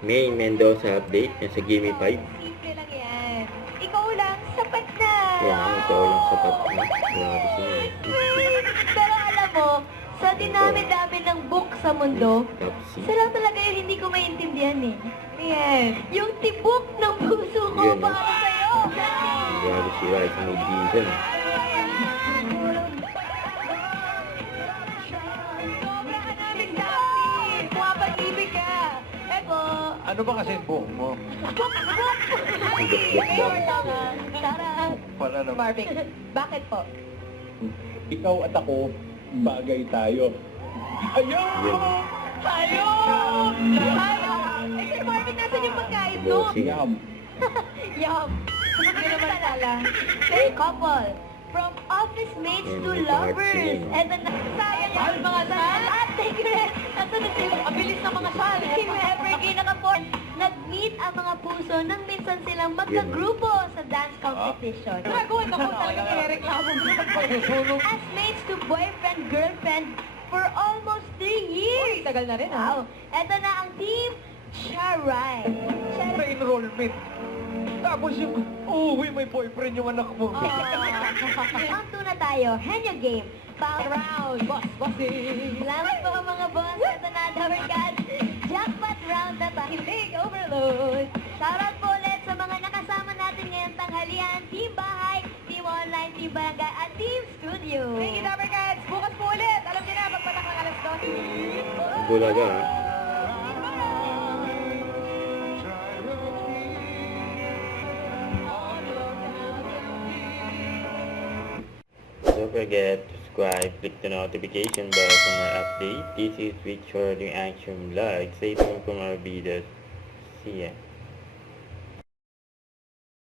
May Mendoza update na sa Gimme 5. Simple lang yan. Ikaw lang, sapat na. Yan, ito yung sapat na. Grabe siya. Pero alam mo, sa dinami-dami ng book sa mundo, Top C. isa lang talaga yung hindi ko maintindihan eh. Ayan. Yung tibok ng puso ko Yun, no? para sa'yo. Grabe si Rice may diesel. Sobra ka namin dami. Pumapag-ibig ka. Epo. Ano ba kasi buhok mo? Book! Ay, mayor tama. Tara. Wala naman. Marvin, bakit po? Ikaw at ako, bagay tayo. Ayaw! Yan. Tayo! Tayo! Eh, Sir Marvin, nasan yung pagkain no? Bossing. Yum. Yum! Hindi naman pala. Say couple. From office mates Yan, to may lovers. party yan. And then, sayang yung mga sal. At thank you rin. Nasunod si ang bilis ng mga sal. Team Evergay nakaport. Nag-meet ang mga puso nang minsan silang magkagrupo sa dance competition. Nagawa na ko talaga kaya-reklamo mo. As mates to boyfriend, girlfriend for almost 3 years. Tagal na rin, wow. Ito na ang team Charay. Sa enrollment. Tapos yung, may boyfriend yung anak mo. Ang tuna tayo, Henyo Game. Pound round, bossing. Salamat po mga boss. Ito na, Dabber Cats. Jackpot round na tayo. Big overload. Shoutout po ulit sa mga nakasama natin ngayong tanghalian. Team Bahay, Team Online, Team Barangay, at Team Studio. Thank you, Dabber Cats. Bukas po ulit. Alam niyo na, magpatak ng alas 12. Bulaga, ha? Don't forget to subscribe, click the notification bell for more updates. This is Victor doing Action Vlog. Stay tuned for more videos. See ya.